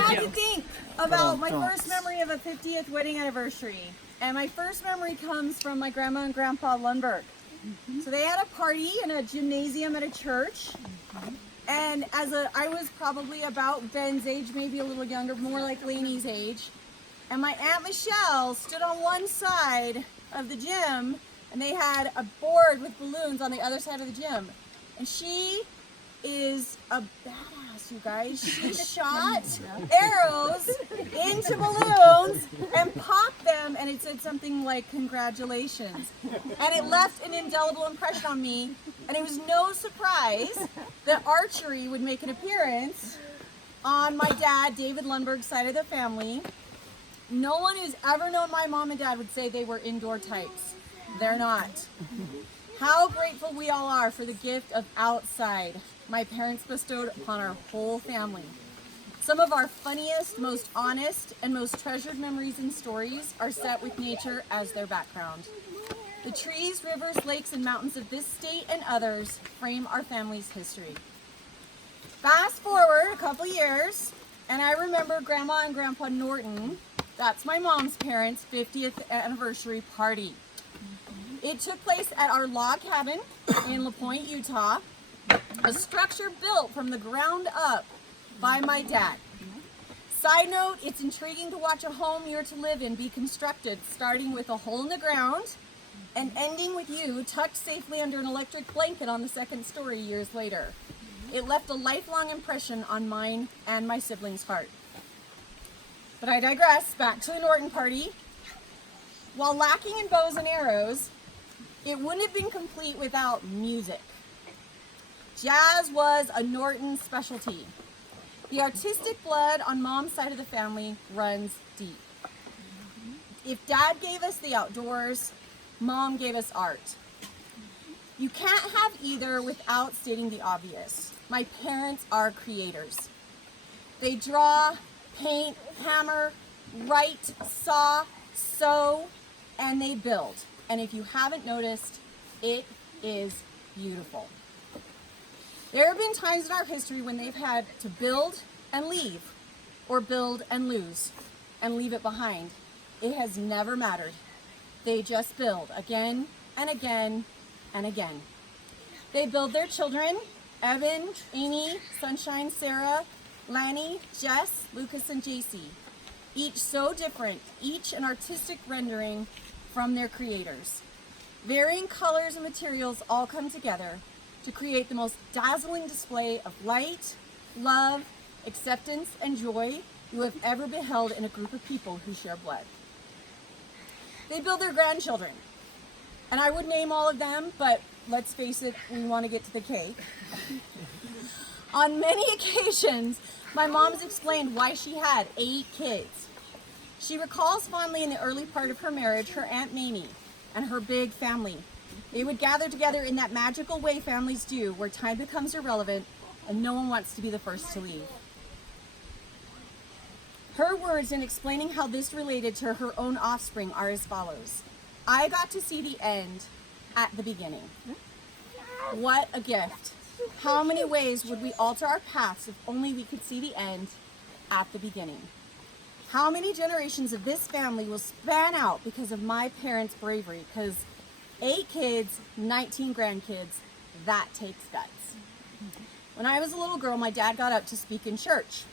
had to think about my first memory of a 50th wedding anniversary. And my first memory comes from my grandma and grandpa Lundberg. So they had a party in a gymnasium at a church. And I was probably about Ben's age, maybe a little younger, more like Lainey's age. And my Aunt Michelle stood on one side of the gym, and they had a board with balloons on the other side of the gym. And she is a badass, you guys. She shot arrows into balloons and popped them, and it said something like, "Congratulations." And it left an indelible impression on me, and it was no surprise that archery would make an appearance on my dad, David Lundberg's side of the family. No one who's ever known my mom and dad would say they were indoor types. They're not. How grateful we all are for the gift of outside my parents bestowed upon our whole family. Some of our funniest, most honest, and most treasured memories and stories are set with nature as their background. The trees, rivers, lakes, and mountains of this state and others frame our family's history. Fast forward a couple years, and I remember Grandma and Grandpa Norton, that's my mom's parents' 50th anniversary party. It took place at our log cabin in La Pointe, Utah, a structure built from the ground up by my dad. Side note, it's intriguing to watch a home you're to live in be constructed, starting with a hole in the ground and ending with you tucked safely under an electric blanket on the second story years later. It left a lifelong impression on mine and my siblings' heart. But I digress, back to the Norton party. While lacking in bows and arrows, it wouldn't have been complete without music. Jazz was a Norton specialty. The artistic blood on Mom's side of the family runs deep. If Dad gave us the outdoors, Mom gave us art. You can't have either without stating the obvious. My parents are creators. They draw, paint, hammer, write, saw, sew, and they build. And if you haven't noticed, it is beautiful. There have been times in our history when they've had to build and leave, or build and lose, and leave it behind. It has never mattered. They just build again and again and again. They build their children, Evan, Amy, Sunshine, Sarah, Lanny, Jess, Lucas, and JC. Each so different, each an artistic rendering from their creators. Varying colors and materials all come together to create the most dazzling display of light, love, acceptance, and joy you have ever beheld in a group of people who share blood. They build their grandchildren, and I would name all of them, but let's face it, we want to get to the cake. On many occasions, my mom's explained why she had 8 kids. She recalls fondly in the early part of her marriage her Aunt Mamie and her big family. They would gather together in that magical way families do, where time becomes irrelevant and no one wants to be the first to leave. Her words in explaining how this related to her own offspring are as follows. I got to see the end at the beginning. What a gift. How many ways would we alter our paths if only we could see the end at the beginning? How many generations of this family will span out because of my parents' bravery? Because 8 kids, 19 grandkids, that takes guts. When I was a little girl, my dad got up to speak in church.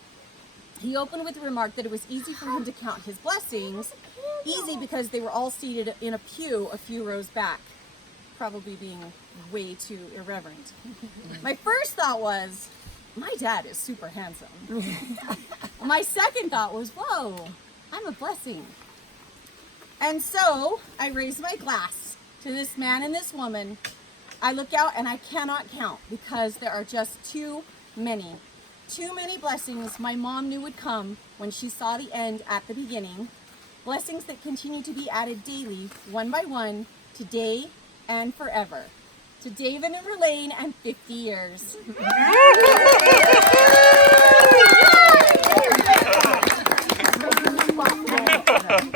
He opened with the remark that it was easy for him to count his blessings, easy because they were all seated in a pew a few rows back, probably being way too irreverent. My first thought was, my dad is super handsome. My second thought was, whoa, I'm a blessing. And so I raised my glass to this man and this woman. I look out and I cannot count because there are just too many blessings my mom knew would come when she saw the end at the beginning. Blessings that continue to be added daily, one by one, today and forever. To David and Verlaine and 50 years.